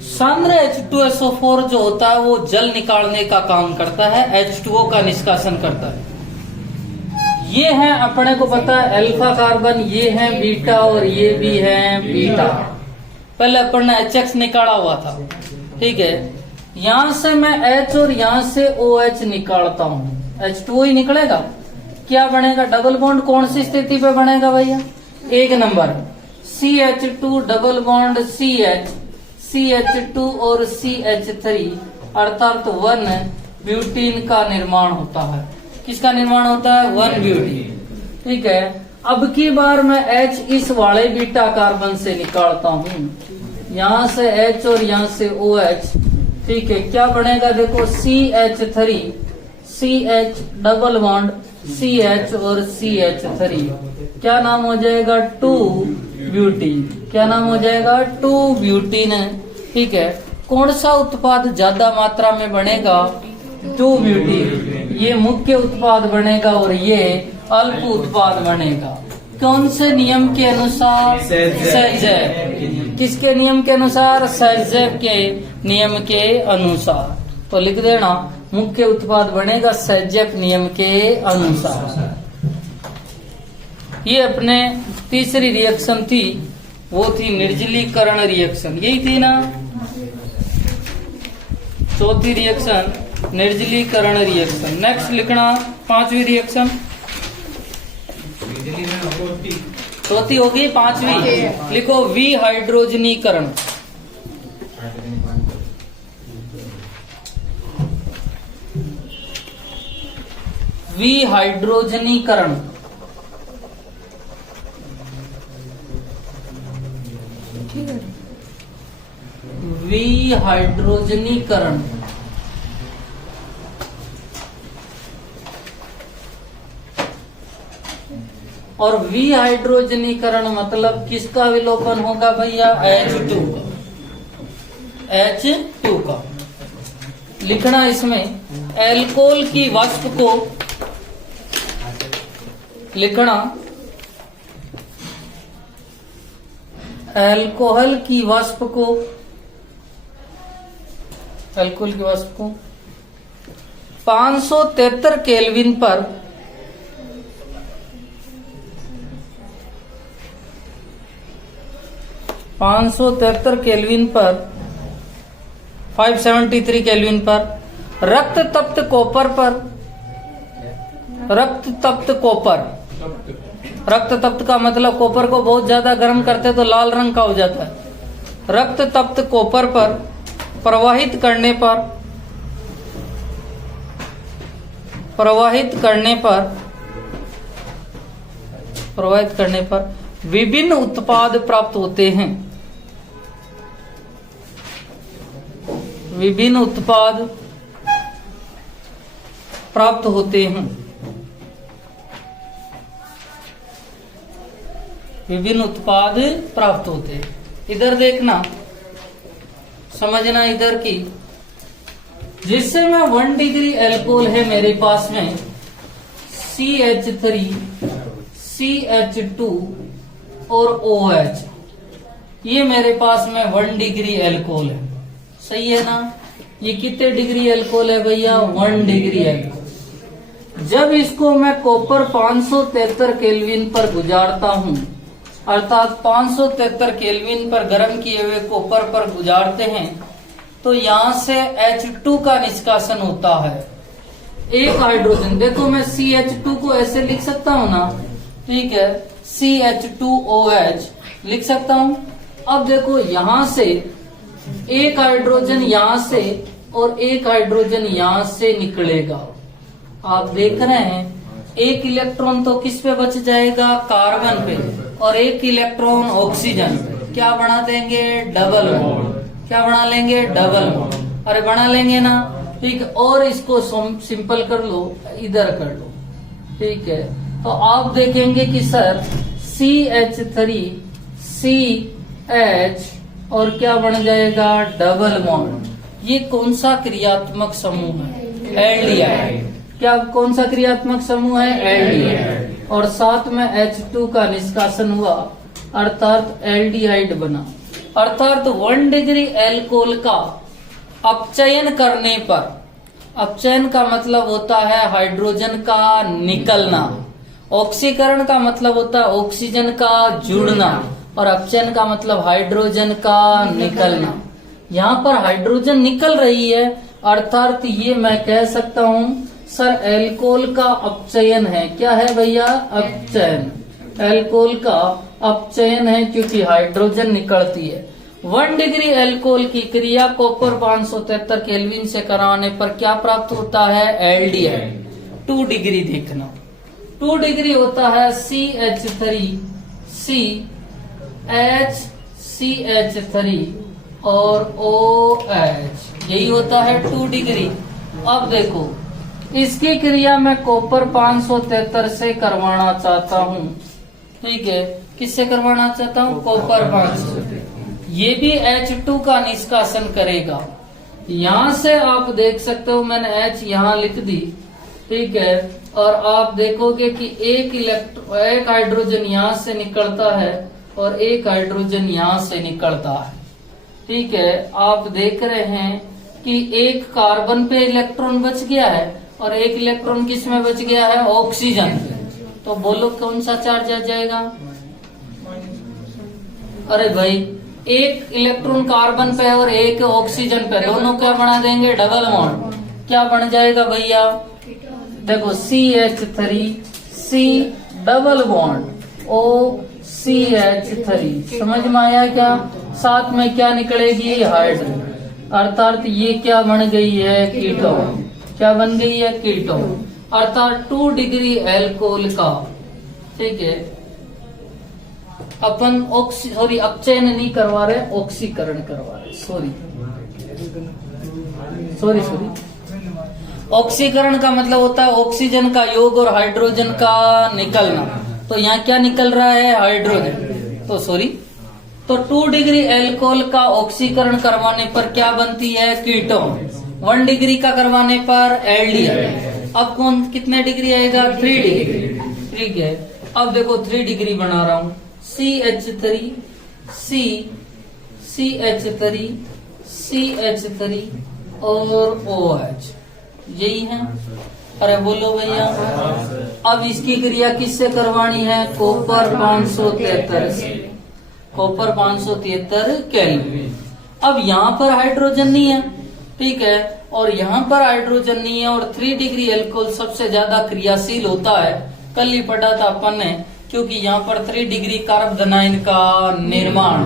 सांद्र H2SO4 जो होता है वो जल निकालने का काम करता है, H2O का निष्कासन करता है। ये है अपने को पता है अल्फा कार्बन, ये है बीटा और ये भी है बीटा। पहले अपन ने HX निकाला हुआ था, ठीक है। यहां से मैं H और यहां से OH निकालता हूं, H2O ही निकलेगा। क्या बनेगा? डबल बॉन्ड कौन सी स्थिति पे बनेगा भैया? एक number CH2 double bond CH, CH2 और CH3 अर्थात 1 ब्यूटीन का निर्माण होता है। किसका निर्माण होता है? 1 ब्यूटीन, ठीक है। अब की बार मैं H इस वाले बीटा कार्बन से निकालता हूं, यहां से H और यहां से OH, ठीक है। क्या बनेगा? देखो CH3, CH double bond CH और CH3, क्या नाम हो जाएगा? 2 ब्यूटीन। क्या नाम हो जाएगा? 2 ब्यूटीन, ठीक है। कौन सा उत्पाद ज्यादा मात्रा में बनेगा? 2 ब्यूटीन, ये मुख्य उत्पाद बनेगा और ये अल्प उत्पाद बनेगा। कौन से नियम के अनुसार? सेल्ज़ेव। किसके नियम के अनुसार? सेल्ज़ेव के नियम के अनुसार। तो लिख देना मुख्य उत्पाद बनेगा सेल्ज़ेव नियम के अनुसार। ये अपने तीसरी रिएक्शन थी, वो थी निर्जलीकरण रिएक्शन, यही थी ना। चौथी रिएक्शन निर्जलीकरण रिएक्शन। नेक्स्ट लिखना पांचवी रिएक्शन। चौथी होगी, पांचवी लिखो विहाइड्रोजनीकरण। विहाइड्रोजनीकरण, विहाइड्रोजनीकरण और विहाइड्रोजनीकरण मतलब किसका विलोपन होगा भैया? H2 का। H2 का लिखना इसमें एल्कोहल की वाष्प को लिखना, अल्कोहल की वाष्प को, अल्कोहल की वाष्प को 573 केल्विन पर 573 केल्विन पर 573 केल्विन पर रक्त तप्त कॉपर पर, रक्त तप्त कॉपर, रक्त तप्त का मतलब कॉपर को बहुत ज्यादा गर्म करते तो लाल रंग का हो जाता है। रक्त तप्त कॉपर पर प्रवाहित करने पर, प्रवाहित करने पर, प्रवाहित करने पर विभिन्न उत्पाद प्राप्त होते हैं। विभिन्न उत्पाद प्राप्त होते हैं। विभिन्न उत्पाद प्राप्त होते हैं। इधर देखना, समझना इधर की, जिससे मैं 1 डिग्री अल्कोहल है मेरे पास में CH3, CH2 और OH, ये मेरे पास में 1 डिग्री अल्कोहल है, सही है ना। ये कितने डिग्री अल्कोहल है भैया? 1 डिग्री अल्कोहल। जब इसको मैं कॉपर 573 केल्विन पर गुजारता हूं, अर्थात 573 केल्विन पर गर्म किए हुए कॉपर पर गुजारते हैं, तो यहां से H2 का निष्कासन होता है। एक हाइड्रोजन, देखो मैं CH2 को ऐसे लिख सकता हूं ना, ठीक है, CH2OH लिख सकता हूं। अब देखो यहां से एक हाइड्रोजन यहां से और एक हाइड्रोजन यहां से निकलेगा। आप देख रहे हैं एक इलेक्ट्रॉन तो किस पे बच जाएगा? कार्बन पे, और एक इलेक्ट्रॉन ऑक्सीजन पे। क्या बना देंगे? Double bond. क्या बना लेंगे? Double bond. अरे बना लेंगे ना, ठीक। और इसको सिंपल कर लो, इधर कर लो, ठीक है। तो आप देखेंगे कि सर CH3 CH और क्या बन जाएगा? Double bond. ये कौन सा क्रियात्मक समूह है? एल्डिहाइड। क्या कौन सा क्रियात्मक समूह है? एल्डिहाइड। और साथ में H2 का निष्कासन हुआ, अर्थात एल्डिहाइड बना। अर्थात 1 डिग्री एल्कोहल का अपचयन करने पर, अपचयन का मतलब होता है हाइड्रोजन का निकलना, ऑक्सीकरण का मतलब होता है ऑक्सीजन का जुड़ना, और अपचयन का मतलब हाइड्रोजन का निकलना। यहाँ पर हाइड्रोजन निकल रही है, अर्थात ये मैं कह सकता हूँ सर एल्कोहल का अपचयन है। क्या है भैया? अपचयन। एल्कोहल का अपचयन है क्योंकि हाइड्रोजन निकलती है। 1 डिग्री एल्कोहल की क्रिया कॉपर 573 केल्विन से कराने पर क्या प्राप्त होता है? एल्डिहाइड। 2 डिग्री देखना, 2 डिग्री होता है CH3 और OH, यही होता है 2 डिग्री। अब देखो इसकी क्रिया मैं कॉपर 573 से करवाना चाहता हूँ, ठीक है, किससे करवाना चाहता हूँ? कॉपर 500। ये भी H2 का निष्कासन करेगा। यहाँ से आप देख सकते हो मैंने H यहाँ लिख दी, ठीक है, और आप देखोगे कि एक हाइड्रोजन यहाँ से निकलता है और एक हाइड्रोजन यहाँ से निकलता है, ठीक है। आप देख रहे हैं कि एक कार्बन पे इलेक्ट्रॉन बच गया है और एक इलेक्ट्रॉन किस में बच गया है? ऑक्सीजन पे। तो बोलो कौन सा चार्ज आ जाएगा? अरे भाई, एक इलेक्ट्रॉन कार्बन पे और एक ऑक्सीजन पे, दोनों क्या बना देंगे? Double bond. क्या बन जाएगा भैया? देखो CH3C डबल बॉन्ड OCH3, समझ में आया क्या? साथ में क्या निकलेगी? हाइड्रोजन। अर्थात ये क्या बन गई है? कीटोन। क्या बन गई है? कीटोन। अर्थात 2 डिग्री एल्कोहल का, ठीक है, अपन अपचयन नहीं करवा रहे, ऑक्सीकरण करवा रहे। सॉरी, ऑक्सीकरण का मतलब होता है ऑक्सीजन का योग और हाइड्रोजन का निकलना। तो यहाँ क्या निकल रहा है? हाइड्रोजन। तो सॉरी, तो 2 डिग्री एल्कोहल का ऑक्सीकरण करवाने पर क्या बनती है? कीटोन। 1 डिग्री का करवाने पर एल्डिहाइड। अब कौन कितने डिग्री आएगा? 3 डिग्री, ठीक है। अब देखो 3 डिग्री बना रहा हूँ, CH3 और OH, यही है। अरे बोलो भैया, अब इसकी क्रिया किससे करवानी है? कॉपर 573 से, कॉपर 573 केल्विन। अब यहाँ पर हाइड्रोजन नहीं है, ठीक है, और यहाँ पर हाइड्रोजन नहीं है, और 3 डिग्री एल्कोहल सबसे ज्यादा क्रियाशील होता है। कल ही पढ़ा था अपन ने, क्योंकि यहाँ पर 3 डिग्री कार्बोनाइन का निर्माण।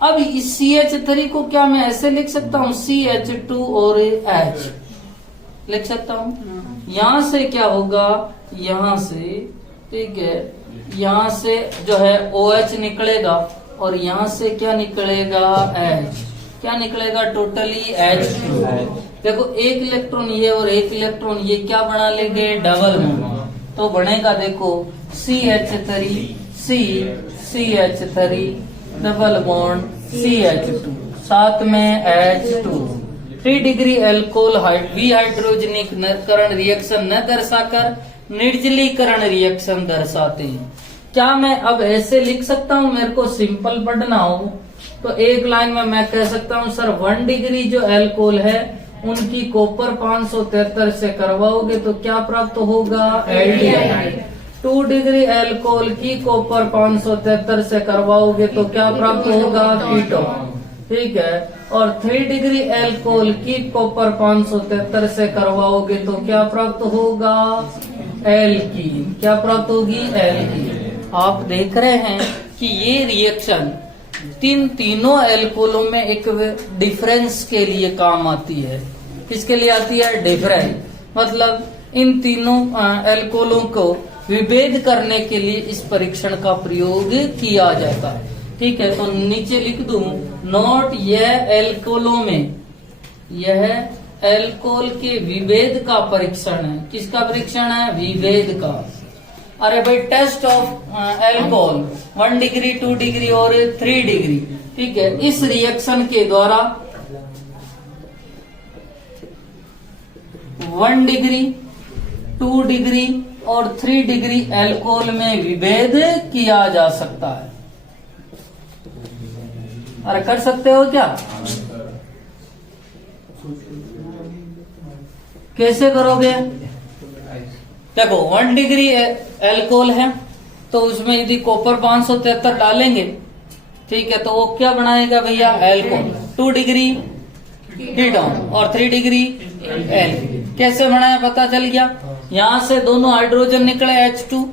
अब इस CH3 को क्या मैं ऐसे लिख सकता हूँ? CH2 और H लिख सकता हूँ। यहाँ से क्या होगा? यहाँ से, ठीक है, यहाँ से जो है OH निकलेगा और यहाँ से क्या निकलेगा? H। क्या निकलेगा? Totally H2। देखो एक इलेक्ट्रॉन ये और एक इलेक्ट्रॉन ये क्या बना लेंगे? Double bond. तो बनेगा देखो CH3 डबल बॉन्ड CH2, साथ में H2। 3 डिग्री एल्कोहल विहाइड्रोजनीकरण रिएक्शन न दर्शाकर निर्जलीकरण रिएक्शन दर्शाते हैं। क्या मैं अब ऐसे लिख सकता हूँ? मेरे को सिंपल पढ़ना हो तो एक लाइन में मैं कह सकता हूँ सर 1 डिग्री जो एल्कोहल है उनकी कॉपर 573 से करवाओगे तो क्या प्राप्त होगा? एल्डिहाइड। 2 डिग्री एल्कोहल की कॉपर 573 से करवाओगे तो क्या प्राप्त होगा? कीटोन, ठीक है। और 3 डिग्री एल्कोहल की कॉपर 573 से करवाओगे तो क्या प्राप्त होगा? एल्कीन। क्या प्राप्त होगी? एल्कीन। आप देख रहे हैं कि ये रिएक्शन तीनों एल्कोहलों में एक डिफरेंस के लिए काम आती है। किसके लिए आती है? डिफरेंस। मतलब इन तीनों एल्कोहलों को विभेद करने के लिए इस परीक्षण का प्रयोग किया जाता है, ठीक है। तो नीचे लिख दूं नोट, यह एल्कोहलों में, यह एल्कोहल के विभेद का परीक्षण है। किसका परीक्षण है? विभेद का। अरे भाई test of alcohol 1 degree 2 degree और 3 डिग्री, ठीक है। इस रिएक्शन के द्वारा 1 डिग्री 2 डिग्री और 3 डिग्री एल्कोहल में विभेद किया जा सकता है। अरे कर सकते हो क्या? कैसे करोगे? देखो 1 डिग्री एल्कोहल है तो उसमें यदि कॉपर 573 डालेंगे, ठीक है, तो वो क्या बनाएगा भैया? एल्कोहल। 2 डिग्री कीटोन और 3 डिग्री एल्कीन। कैसे बनाया पता चल गया? यहां से दोनों हाइड्रोजन निकले H2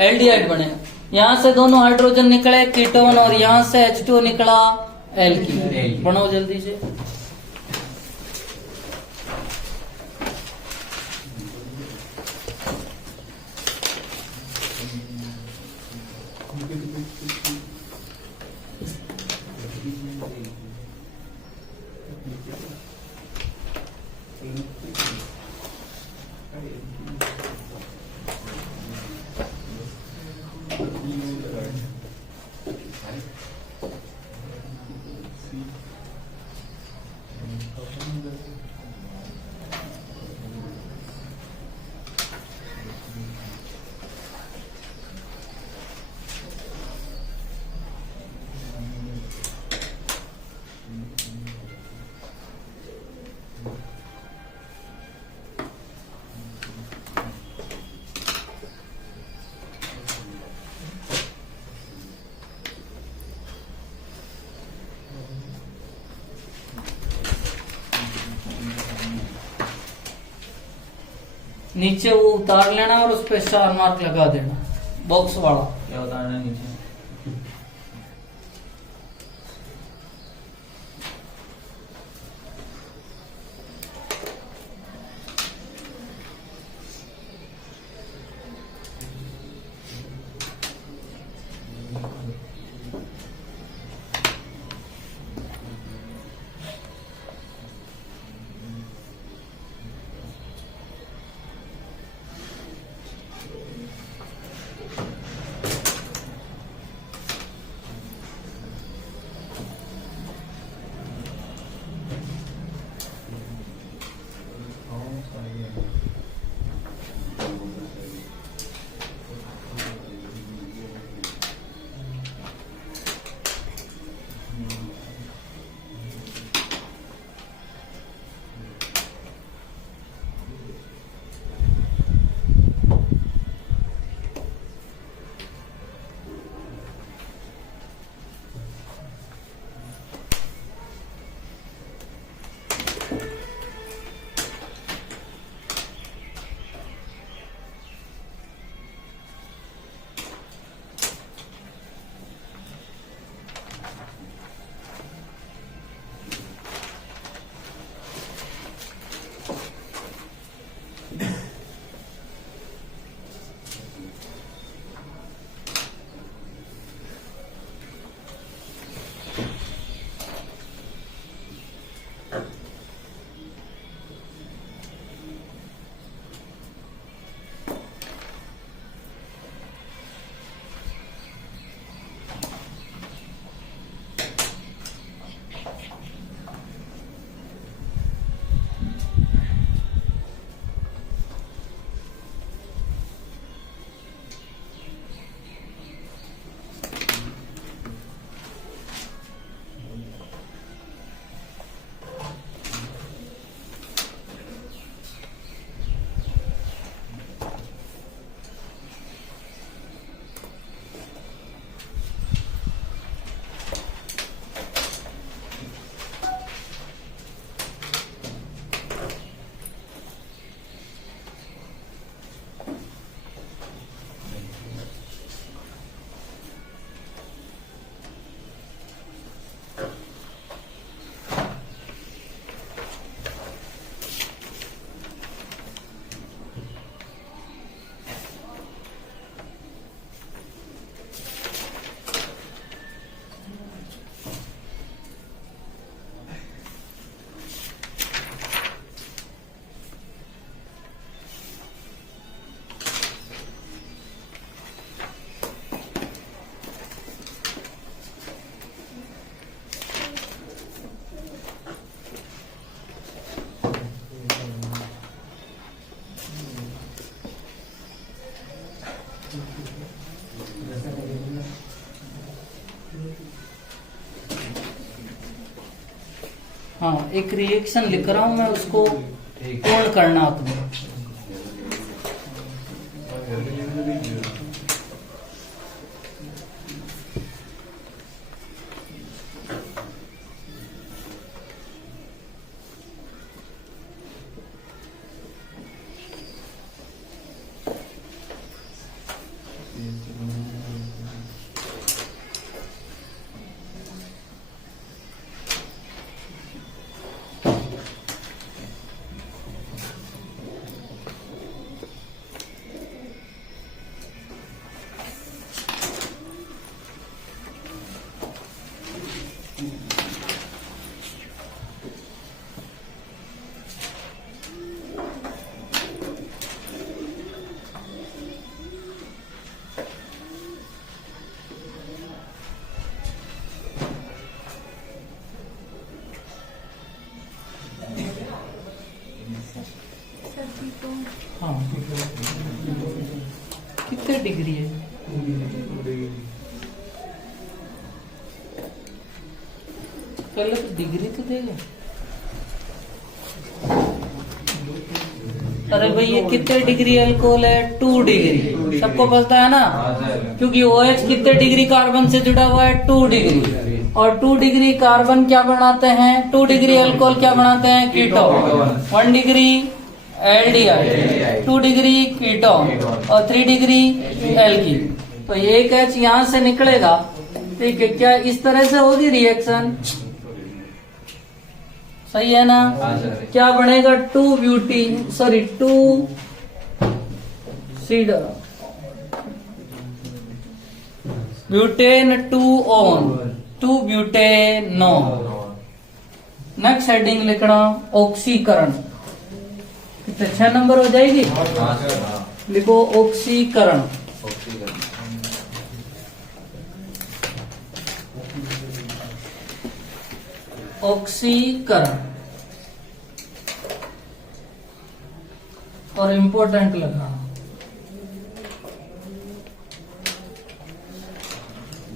एल्डिहाइड बनेगा, यहां से दोनों हाइड्रोजन निकले कीटोन और यहां से H2 निकला एल्कीन। बनाओ जल्दी से। नीचे वो उतार लेना और उस पे स्टार मार्क लगा देना, बॉक्स वाला। क्या उतारना है नीचे? हाँ, एक रिएक्शन लिख रहा हूं मैं, उसको पूर्ण करना आपने। हाँ, कितने डिग्री है? पहले तो डिग्री तो देगा। अरे भाई, ये कितने डिग्री अल्कोहल है? 2 डिग्री। सबको पता है ना, क्योंकि OH कितने डिग्री कार्बन से जुड़ा हुआ है? 2 डिग्री। और 2 डिग्री कार्बन क्या बनाते हैं? 2 डिग्री अल्कोहल क्या बनाते हैं? Ketone. 1 degree aldehyde, 2 degree ketone और 3 डिग्री एल्कीन। तो ये एक H यहाँ से निकलेगा, ठीक है? क्या इस तरह से होगी रिएक्शन? सही है ना? क्या बनेगा? 2 ब्यूटेन 2 ब्यूटेनॉन। नेक्स्ट हेडिंग लिखना ऑक्सीकरण। कितने? 6 नंबर हो जाएगी। लिखो ऑक्सीकरण। ऑक्सीकरण और इम्पोर्टेंट लगाना।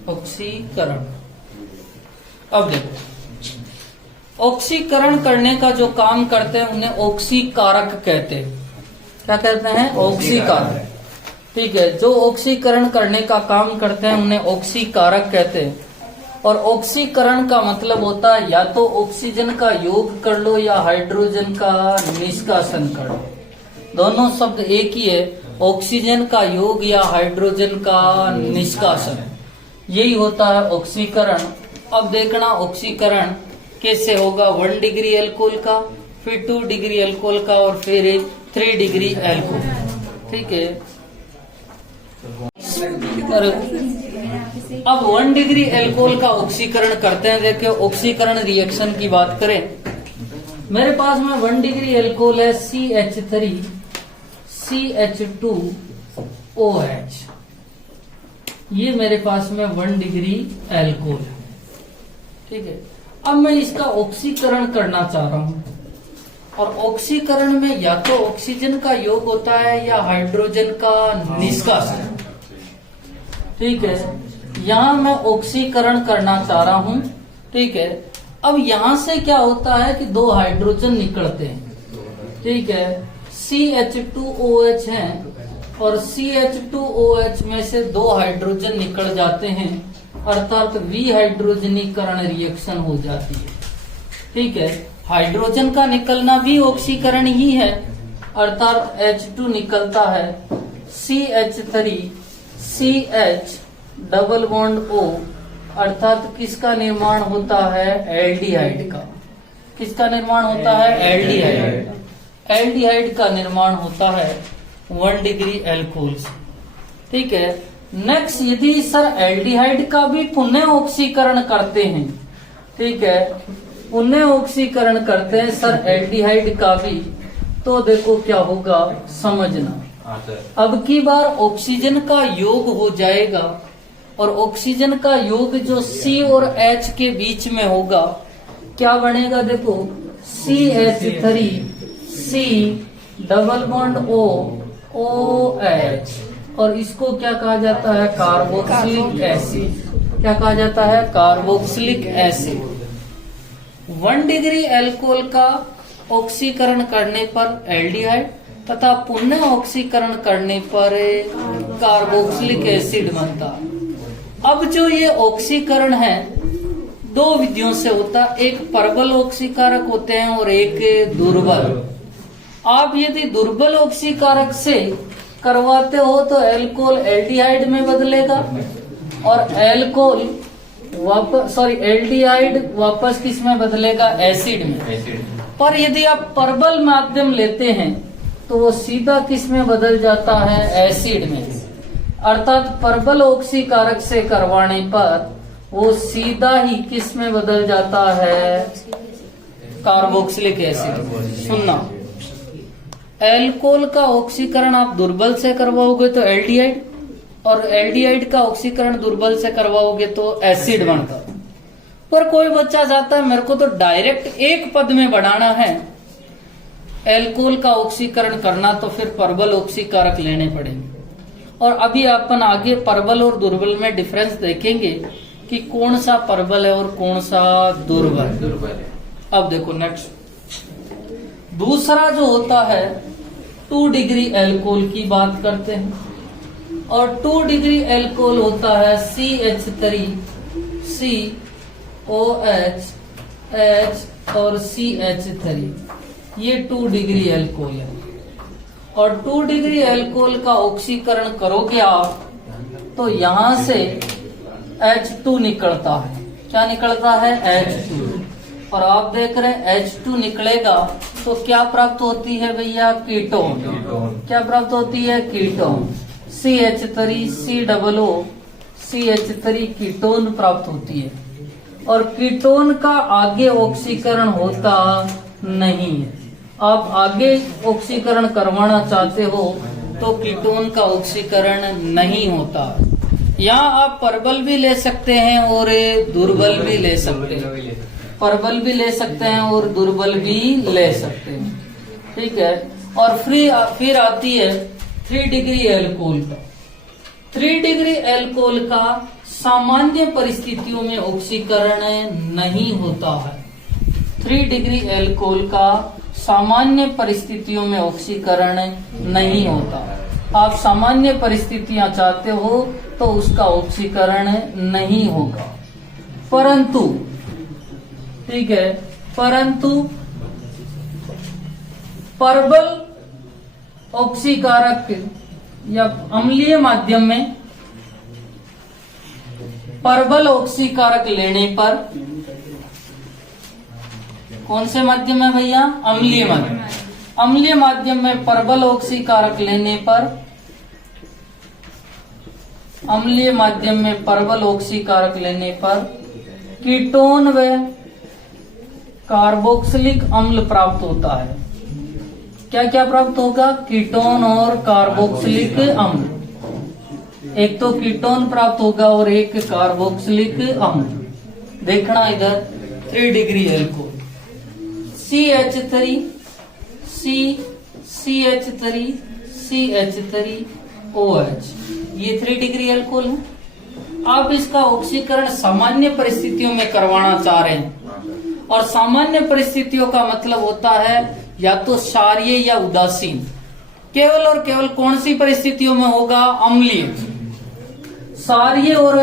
ऑक्सीकरण। अब देखो, ऑक्सीकरण करने का जो काम करते हैं उन्हें ऑक्सीकारक कहते हैं। क्या कहते हैं? ऑक्सीकारक। ठीक है, जो ऑक्सीकरण करने का काम करते हैं उन्हें ऑक्सीकारक कहते हैं। और ऑक्सीकरण का मतलब होता है या तो ऑक्सीजन का योग कर लो या हाइड्रोजन का निष्कासन कर लो। दोनों शब्द एक ही है, ऑक्सीजन का योग या हाइड्रोजन का निष्कासन। यही होता है ऑक्सीकरण। अब देखना ऑक्सीकरण कैसे होगा। 1 डिग्री अल्कोहल का, फिर 2 डिग्री अल्कोहल का और फिर 3 डिग्री अल्कोहल। ठीक है। अब 1 डिग्री अल्कोहल का ऑक्सीकरण करते हैं। देखिए, ऑक्सीकरण रिएक्शन की बात करें, मेरे पास में 1 डिग्री अल्कोहल है CH3 CH2OH। ये मेरे पास में 1 डिग्री अल्कोहल है। ठीक है। अब मैं इसका ऑक्सीकरण करना चाह रहा हूं, और ऑक्सीकरण में या तो ऑक्सीजन का योग होता है या हाइड्रोजन का निष्कासन। ठीक है, यहाँ मैं ऑक्सीकरण करना चाह रहा हूं। ठीक है, अब यहाँ से क्या होता है कि 2 हाइड्रोजन निकलते हैं। ठीक है, CH2OH है और CH2OH में से 2 हाइड्रोजन निकल जाते हैं, अर्थात विहाइड्रोजनीकरण रिएक्शन हो जाती है। ठीक है, हाइड्रोजन का निकलना भी ऑक्सीकरण ही है, अर्थात H2 निकलता है, CH3 CH double bond O, अर्थात किसका निर्माण होता है? एल्डिहाइड का। किसका निर्माण होता है? एल्डिहाइड। एल्डिहाइड का निर्माण होता है 1 डिग्री अल्कोहल से। ठीक है, नेक्स्ट यदि सर एल्डिहाइड का भी पुनः ऑक्सीकरण करते हैं, ठीक है, पुनः ऑक्सीकरण करते हैं सर एल्डिहाइड का भी, तो देखो क्या होगा समझना। अब की बार ऑक्सीजन का योग हो जाएगा, और ऑक्सीजन का योग जो C और H के बीच में होगा, क्या बनेगा? देखो, CH3 C double bond O OH, और इसको क्या कहा जाता है? Carboxylic acid. क्या कहा जाता है? Carboxylic acid. 1 डिग्री एल्कोहल का ऑक्सीकरण करने पर एल्डिहाइड तथा पुनः ऑक्सीकरण करने पर कार्बोक्सिलिक एसिड बनता। अब जो ये ऑक्सीकरण है दो विधियों से होता, एक प्रबल ऑक्सीकारक होते हैं और एक दुर्बल। आप यदि दुर्बल ऑक्सीकारक से करवाते हो तो एल्कोहल एल्डिहाइड में बदलेगा और एल्डिहाइड वापस किस में बदलेगा, एसिड में। पर यदि आप प्रबल माध्यम लेते हैं तो वो सीधा किस में बदल जाता है, एसिड में। अर्थात प्रबल ऑक्सीकारक से करवाने पर वो सीधा ही किस में बदल जाता है, कार्बोक्सिलिक एसिड। सुनना, एल्कोहल का ऑक्सीकरण आप दुर्बल से करवाओगे तो एल्डिहाइड, और एल्डिहाइड का ऑक्सीकरण दुर्बल से करवाओगे तो एसिड बनता। पर कोई बच्चा चाहता है मेरे को तो डायरेक्ट एक पद में बढ़ाना है एल्कोहल का ऑक्सीकरण करना, तो फिर प्रबल ऑक्सीकारक लेने पड़ेंगे। और अभी अपन आगे प्रबल और दुर्बल में डिफरेंस देखेंगे कि कौन सा प्रबल है और कौन सा दुर्बल। अब देखो नेक्स्ट, दूसरा जो होता है 2 डिग्री एल्कोहल की बात करते हैं, और 2 डिग्री एल्कोहल होता है CH3 COH H और CH3, ये 2 डिग्री एल्कोहल है। और 2 डिग्री एल्कोहल का ऑक्सीकरण करोगे आप तो यहां से H2 निकलता है। क्या निकलता है, H2। और आप देख रहे हैं H2 निकलेगा तो क्या प्राप्त होती है भैया, कीटोन। क्या प्राप्त होती है, ketone. CH3 COO CH3 ketone प्राप्त होती है। और कीटोन का आगे ऑक्सीकरण होता नहीं है। आप आगे ऑक्सीकरण करवाना चाहते हो तो कीटोन का ऑक्सीकरण नहीं होता। यहाँ आप प्रबल भी ले सकते हैं और दुर्बल भी ले सकते हैं, प्रबल भी ले सकते हैं और दुर्बल भी ले सकते हैं, ठीक है। और फिर आती है 3 डिग्री एल्कोहल का। 3 डिग्री एल्कोहल का सामान्य परिस्थितियों में ऑक्सीकरण नहीं होता है। 3 डिग्री एल्कोहल का सामान्य परिस्थितियों में ऑक्सीकरण नहीं होता। आप सामान्य परिस्थितियां चाहते हो तो उसका ऑक्सीकरण नहीं होगा। परंतु, ठीक है, परंतु प्रबल ऑक्सीकारक या अम्लीय माध्यम में प्रबल ऑक्सीकारक लेने पर, कौन से माध्यम में भैया, अम्लीय माध्यम। अम्लीय माध्यम में प्रबल ऑक्सीकारक लेने पर, अम्लीय माध्यम में प्रबल ऑक्सीकारक लेने पर कीटोन व कार्बोक्सिलिक अम्ल प्राप्त होता है। क्या क्या प्राप्त होगा, कीटोन और कार्बोक्सिलिक अम्ल। एक तो कीटोन प्राप्त होगा और एक कार्बोक्सिलिक अम्ल। देखना इधर 3 degree alcohol CH3 CH3 CH3 OH, ये 3 डिग्री एल्कोहल है। आप इसका ऑक्सीकरण सामान्य परिस्थितियों में करवाना चाह रहे हैं, और सामान्य परिस्थितियों का मतलब होता है या तो क्षारीय या उदासीन। केवल और केवल कौन सी परिस्थितियों में होगा, अम्लीय। क्षारीय और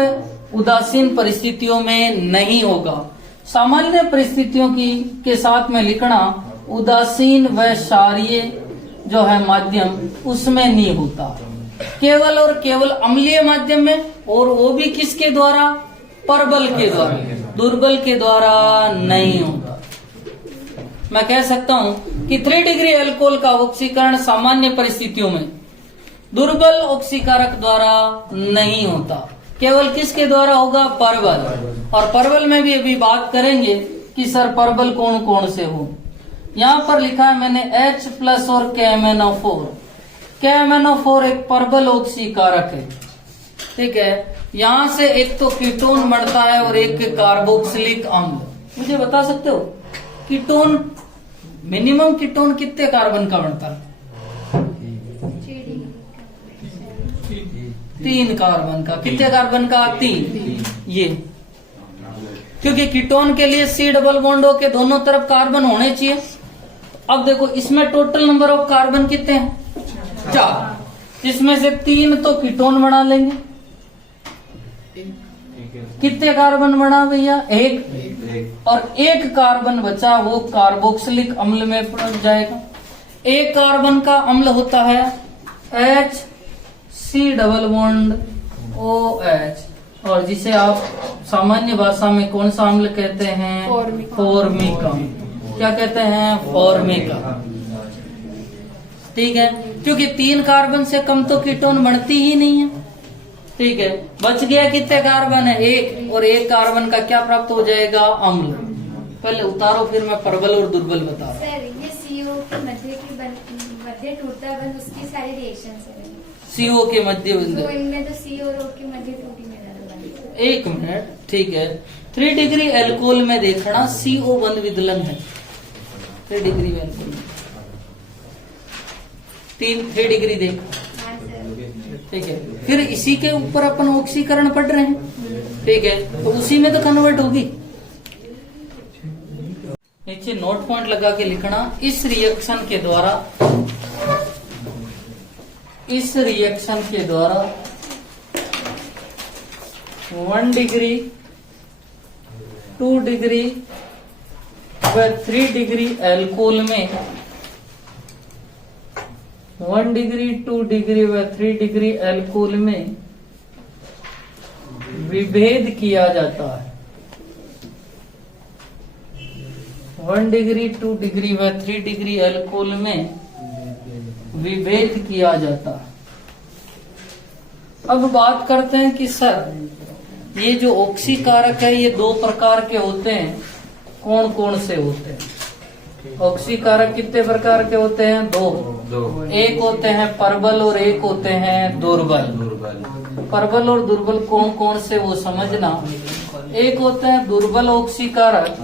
उदासीन परिस्थितियों में नहीं होगा। सामान्य परिस्थितियों के साथ में लिखना, उदासीन व क्षारीय जो है माध्यम उसमें नहीं होता। केवल और केवल अम्लीय माध्यम में, और वो भी किसके द्वारा, प्रबल के द्वारा, दुर्बल के द्वारा नहीं होता। मैं कह सकता हूं कि 3 डिग्री एल्कोहल का ऑक्सीकरण सामान्य परिस्थितियों में दुर्बल ऑक्सीकारक द्वारा नहीं होता, केवल किसके द्वारा होगा, प्रबल। और प्रबल में भी अभी बात करेंगे कि सर प्रबल कौन कौन से हो। यहाँ पर लिखा है मैंने H+ और KMnO4। KMnO4 एक प्रबल ऑक्सीकारक है, ठीक है। यहाँ से एक तो कीटोन बनता है और एक कार्बोक्सिलिक अम्ल। मुझे बता सकते हो कीटोन, मिनिमम कीटोन कितने कार्बन का बनता है, 3 कार्बन का। कितने कार्बन का, 3। ये क्योंकि कीटोन के लिए C डबल बॉन्ड के दोनों तरफ कार्बन होने चाहिए। अब देखो इसमें टोटल नंबर ऑफ कार्बन कितने हैं? 4। इसमें से 3 तो कीटोन बना लेंगे। कितने कार्बन बना भैया? 1। और 1 कार्बन बचा वो कार्बोक्सिलिक अम्ल में पहुंच जाएगा। एक कार्बन का अम्ल होता है HC डबल बॉन्ड OH, और जिसे आप सामान्य भाषा में कौन सा अम्ल कहते हैं? फॉर्मिक अम्ल। क्या कहते हैं? फॉर्मिक अम्ल। ठीक है, क्योंकि 3 कार्बन से कम तो कीटोन बनती ही नहीं है। ठीक है, बच गया कितने कार्बन है? 1। और 1 कार्बन का क्या प्राप्त हो जाएगा? अम्ल। पहले उतारो, फिर मैं प्रबल और दुर्बल बता रहा हूँ। सर ये CO के मध्य टूटता बंद, उसकी सारी रिएक्शन है। CO के मध्य बिंदु, तो इनमें तो C और O के मध्य टूटी में बंद। 1 मिनट। ठीक है, 3 डिग्री एल्कोहल में देखना CO बंद विदलन है। 3 डिग्री एल्कोहल में 3 डिग्री देख। हाँ सर। ठीक है, फिर इसी के ऊपर अपन ऑक्सीकरण पढ़ रहे हैं। ठीक है, तो उसी में तो कन्वर्ट होगी। नीचे नोट पॉइंट लगा के लिखना, इस रिएक्शन के द्वारा 1 डिग्री 2 डिग्री व 3 डिग्री एल्कोहल में 1 डिग्री 2 डिग्री व 3 डिग्री एल्कोहल में विभेद किया जाता है। 1 डिग्री 2 डिग्री व 3 डिग्री एल्कोहल में विभेद किया जाता है। अब बात करते हैं कि सर ये जो ऑक्सीकारक है ये 2 प्रकार के होते हैं, कौन कौन से होते हैं? ऑक्सीकारक कितने प्रकार के होते हैं? 2। एक होते हैं प्रबल और एक होते हैं दुर्बल। प्रबल और दुर्बल कौन कौन से वो समझना। एक होते हैं दुर्बल ऑक्सीकारक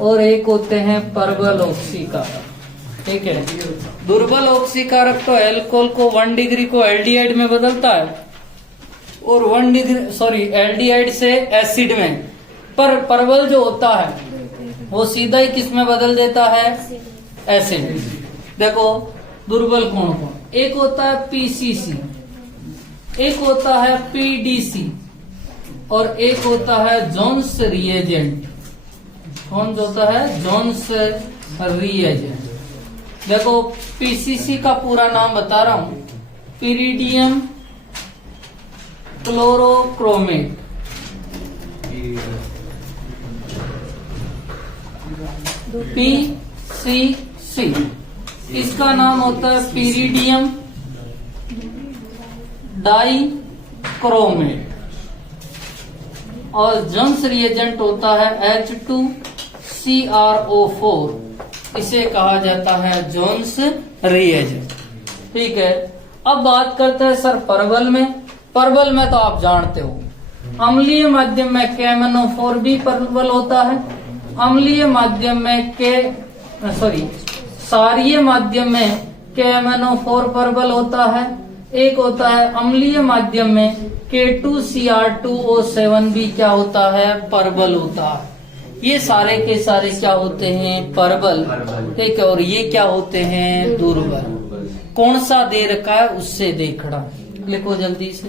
और एक होते हैं प्रबल ऑक्सीकारक। ठीक है, दुर्बल ऑक्सीकारक तो एल्कोहल को 1 डिग्री को एल्डिहाइड में बदलता है और 1 डिग्री एल्डिहाइड से एसिड में। पर प्रबल जो होता है वो सीधा ही किस में बदल देता है? एसिड। देखो दुर्बल कौन कौन? एक होता है PCC, एक होता है PDC और एक होता है जोन्स रिएजेंट। कौन होता है? Jones reagent. देखो PCC का पूरा नाम बता रहा हूं, पिरिडियम क्लोरोक्रोमेट। PCC इसका नाम होता है पिरिडियम डाइक्रोमेट और जोन्स रिएजेंट होता है H2CrO4, इसे कहा जाता है जोन्स रिएजेंट। ठीक है, अब बात करते हैं सर परवल में। परवल में तो आप जानते हो अम्लीय माध्यम में KMnO4 भी परवल होता है, अम्लीय माध्यम में क्षारीय माध्यम में KMnO4 परवल होता है। एक होता है अम्लीय माध्यम में K2Cr2O7 भी क्या होता है? परवल होता है। ये सारे के सारे क्या होते हैं? परवल। ठीक है, और ये क्या होते हैं? दुर्बल। कौन सा दे रखा है उससे देखना, लिखो जल्दी से।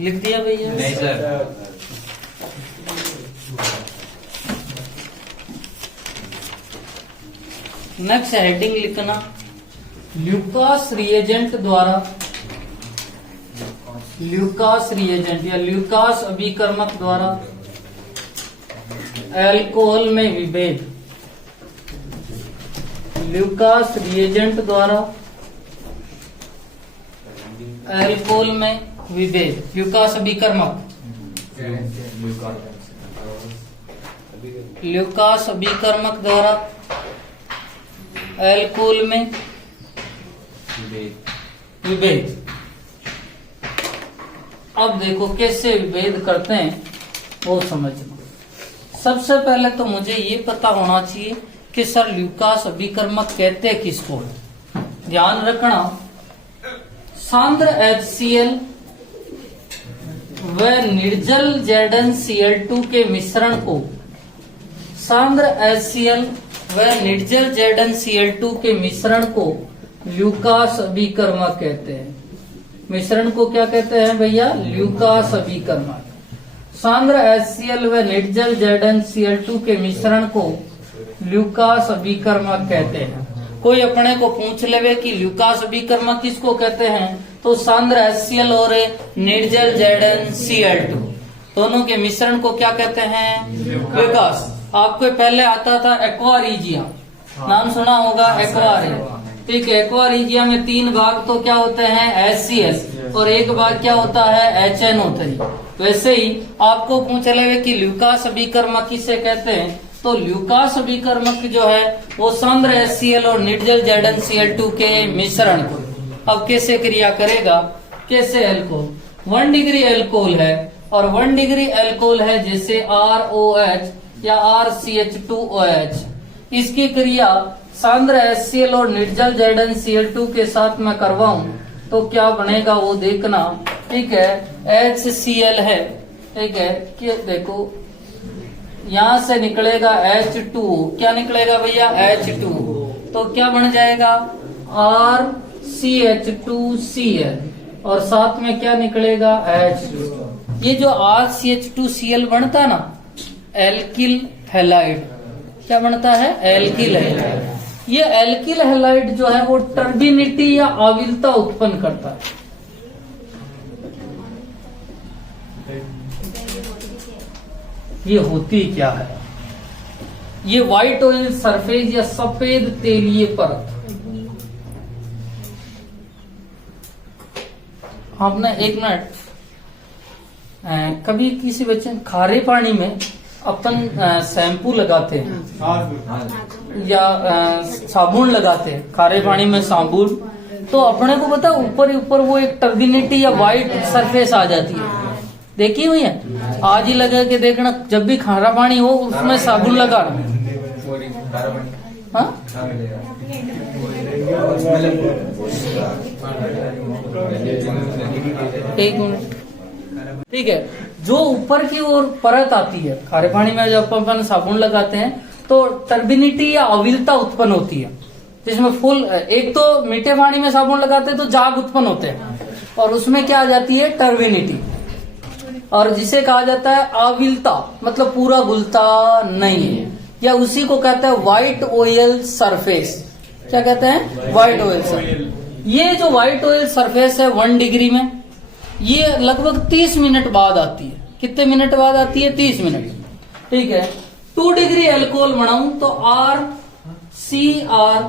लिख दिया भैया? नहीं सर। नेक्स्ट हेडिंग लिखना, ल्यूकास रिएजेंट द्वारा, ल्यूकास रिएजेंट या ल्यूकास अभिकर्मक द्वारा अल्कोहल में विभेद, ल्यूकास रिएजेंट द्वारा अल्कोहल में विभेद, ल्यूकास अभिकर्मक, ल्यूकास अभिकर्मक द्वारा अल्कोहल में विभेद। अब देखो कैसे विभेद करते हैं वो समझना। सबसे पहले तो मुझे ये पता होना चाहिए कि सर ल्यूकास अभिकर्मक कहते किसको। ध्यान रखना, सांद्र HCl व निर्जल ZnCl2 के मिश्रण को, सांद्र HCl व निर्जल ZnCl2 के मिश्रण को ल्यूकास अभिकर्मक कहते हैं। मिश्रण को क्या कहते हैं भैया? ल्यूकास अभिकर्मक। सांद्र HCl व निर्जल ZnCl2 के मिश्रण को ल्यूकास अभिकर्मक कहते हैं। कोई अपने को पूछ लेवे कि ल्यूकास अभिकर्मक किसको कहते हैं, तो सांद्र HCl और निर्जल ZnCl2 दोनों के मिश्रण को क्या कहते हैं? ल्यूकास। आपको पहले आता था एक्वारीजिया, नाम सुना होगा एक्वारीजिया। ठीक है, एक्वारीजिया में 3 भाग तो क्या होते हैं? HCl और 1 भाग क्या होता है? HNO3। वैसे ही आपको पूछ लेवे कि ल्यूकास अभिकर्मक किसे कहते हैं, तो ल्यूकास अभिकर्मक जो है वो सांद्र HCl और निर्जल ZnCl2 के मिश्रण को अब कैसे क्रिया करेगा, कैसे अल्कोहल 1 डिग्री अल्कोहल है और 1 डिग्री अल्कोहल है जैसे ROH या RCH2OH, इसकी क्रिया सांद्र HCl और निर्जल ZnCl2 के साथ में करवाऊं तो क्या बनेगा वो देखना। ठीक है, HCl है, ठीक है, कि देखो यहां से निकलेगा H2, क्या निकलेगा भैया? H2, तो क्या बन जाएगा? RCH2Cl और साथ में क्या निकलेगा? H2। ये जो RCH2Cl बनता ना, एल्किल हैलाइड, क्या बनता है? Alkyl halide. ये एल्किल हैलाइड जो है वो टर्बिनिटी या अविलता उत्पन्न करता है। ये होती क्या है? ये व्हाइट ऑयल सरफेस या सफेद तेलीय परत। आपने 1 मिनट, कभी किसी बच्चे खारे पानी में अपन शैम्पू लगाते हैं या साबुन लगाते हैं, खारे पानी में साबुन, तो अपने को पता ऊपर ऊपर वो एक टर्बिनिटी या व्हाइट सरफेस आ जाती है। देखी हुई है? आज ही लगा के देखना, जब भी खारा पानी हो उसमें साबुन लगा। हाँ? एक मिनट, ठीक है। जो ऊपर की ओर परत आती है खारे पानी में, जब अपन साबुन लगाते हैं तो टर्बिनिटी या अविलता उत्पन्न होती है, जिसमें फुल, एक तो मीठे पानी में साबुन लगाते हैं तो जाग उत्पन्न होते हैं और उसमें क्या आ जाती है? टर्बिनिटी, और जिसे कहा जाता है अविलता, मतलब पूरा गुलता नहीं है, या उसी को कहते हैं व्हाइट ऑयल सरफेस। क्या कहते हैं? White oil surface. ये जो व्हाइट ऑयल सरफेस है 1 डिग्री में, ये लगभग 30 मिनट बाद आती है। कितने मिनट बाद आती है? 30 मिनट। ठीक है, 2 डिग्री अल्कोहल बनाऊं तो RCr,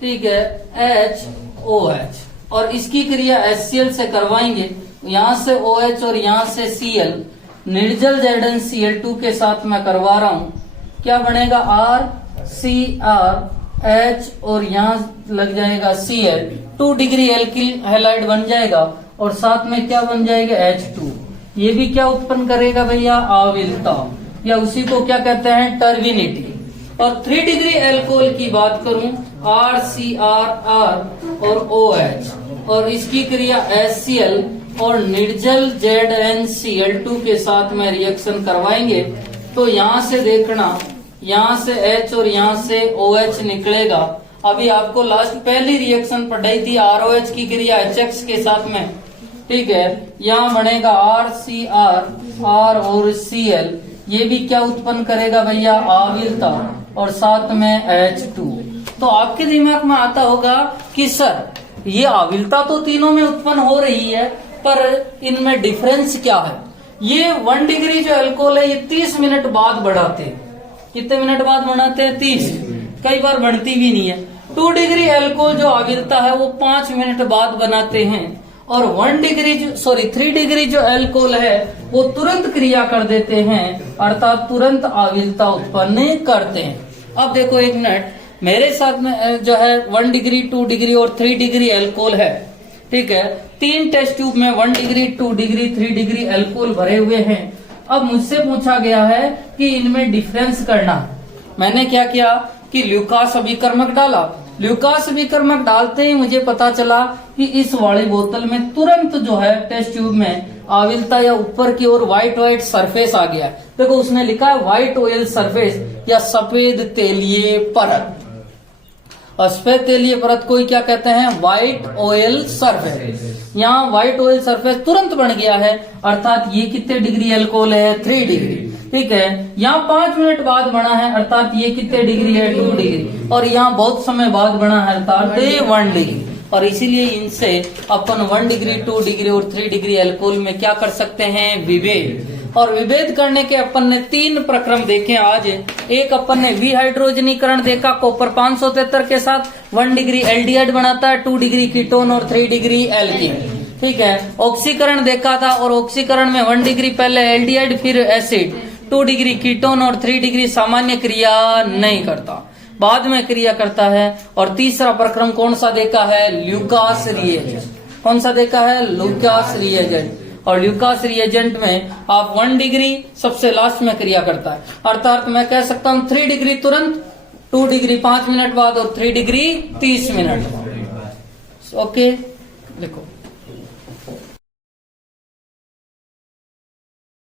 ठीक है, HOH, और इसकी क्रिया HCl से करवाएंगे, यहां से OH और यहां से Cl, निर्जल ZnCl2 के साथ मैं करवा रहा हूं, क्या बनेगा? RCrH और यहां लग जाएगा Cl, 2 डिग्री एल्किल हैलाइड बन जाएगा और साथ में क्या बन जाएगा? H2। ये भी क्या उत्पन्न करेगा भैया? अविलता, या उसी को क्या कहते हैं? टर्बिनिटी। और 3 डिग्री अल्कोहल की बात करूं, RCrR और OH, और इसकी क्रिया HCl और निर्जल ZnCl2 के साथ में रिएक्शन करवाएंगे तो यहां से देखना, यहां से H और यहां से OH निकलेगा। अभी आपको लास्ट पहली रिएक्शन पढ़ाई थी, ROH की क्रिया HX के साथ में, ठीक है, यहाँ बनेगा RCr, R और Cl, ये भी क्या उत्पन्न करेगा भैया, आविलता, और साथ में H2। तो आपके दिमाग में आता होगा कि सर ये आविलता तो तीनों में उत्पन्न हो रही है, पर इनमें डिफरेंस क्या है। ये 1 डिग्री जो अल्कोहल है ये 30 मिनट बाद बढ़ाते हैं। कितने मिनट बाद बढ़ाते हैं, 30, कई बार बढ़ती भी नहीं है। 2 डिग्री अल्कोहल जो आविलता है वो 5 मिनट बाद बनाते हैं, और 3 डिग्री जो अल्कोहल है वो तुरंत क्रिया कर देते हैं, अर्थात तुरंत आविलता उत्पन्न करते हैं। अब देखो एक मिनट, मेरे साथ में जो है 1 डिग्री, 2 डिग्री और 3 डिग्री अल्कोहल है, ठीक है। 3 टेस्ट ट्यूब में 1 डिग्री, 2 डिग्री, 3 डिग्री अल्कोहल भरे हुए हैं। अब मुझसे पूछा गया है कि इनमें डिफरेंस करना। मैंने क्या किया कि ल्यूकास अभिकर्मक डाला। ल्यूकास अभिकर्मक डालते ही मुझे पता चला कि इस वाली बोतल में तुरंत जो है टेस्ट ट्यूब में आविलता या ऊपर की ओर व्हाइट सरफेस आ गया। देखो उसने लिखा है व्हाइट ऑयल सरफेस या सफेद तेलीय परत। सफेद तेलीय परत को ही क्या कहते हैं, व्हाइट ऑयल सरफेस। यहाँ व्हाइट ऑयल सरफेस तुरंत बन गया है, अर्थात ये कितने डिग्री अल्कोहल है, 3 डिग्री, ठीक है। यहाँ 5 मिनट बाद बना है, अर्थात ये कितने डिग्री है, 2 डिग्री, और यहाँ बहुत समय बाद बना है, अर्थात 1 डिग्री। और इसीलिए इनसे अपन 1 डिग्री, 2 डिग्री और 3 डिग्री अल्कोहल में क्या कर सकते हैं, विभेद। और विभेद करने के अपन ने 3 प्रक्रम देखे आज। एक अपन ने विहाइड्रोजनीकरण देखा, कॉपर 573 के साथ 1 डिग्री एल्डिहाइड बनाता है, 2 डिग्री कीटोन और 3 डिग्री एल्कीन, ठीक है। ऑक्सीकरण देखा था, और ऑक्सीकरण में 1 डिग्री पहले एल्डिहाइड फिर एसिड, 2 डिग्री कीटोन और 3 डिग्री सामान्य क्रिया नहीं करता, बाद में क्रिया करता है। और तीसरा प्रक्रम कौन सा देखा है, ल्यूकास रिएजेंट। कौन सा देखा है, ल्यूकास रिएजेंट। और ल्यूकास रिएजेंट में आप 1 डिग्री सबसे लास्ट में क्रिया करता है, अर्थात मैं कह सकता हूँ 3 डिग्री तुरंत, 2 डिग्री 5 मिनट बाद और 3 डिग्री 30 मिनट। ओके, लिखो।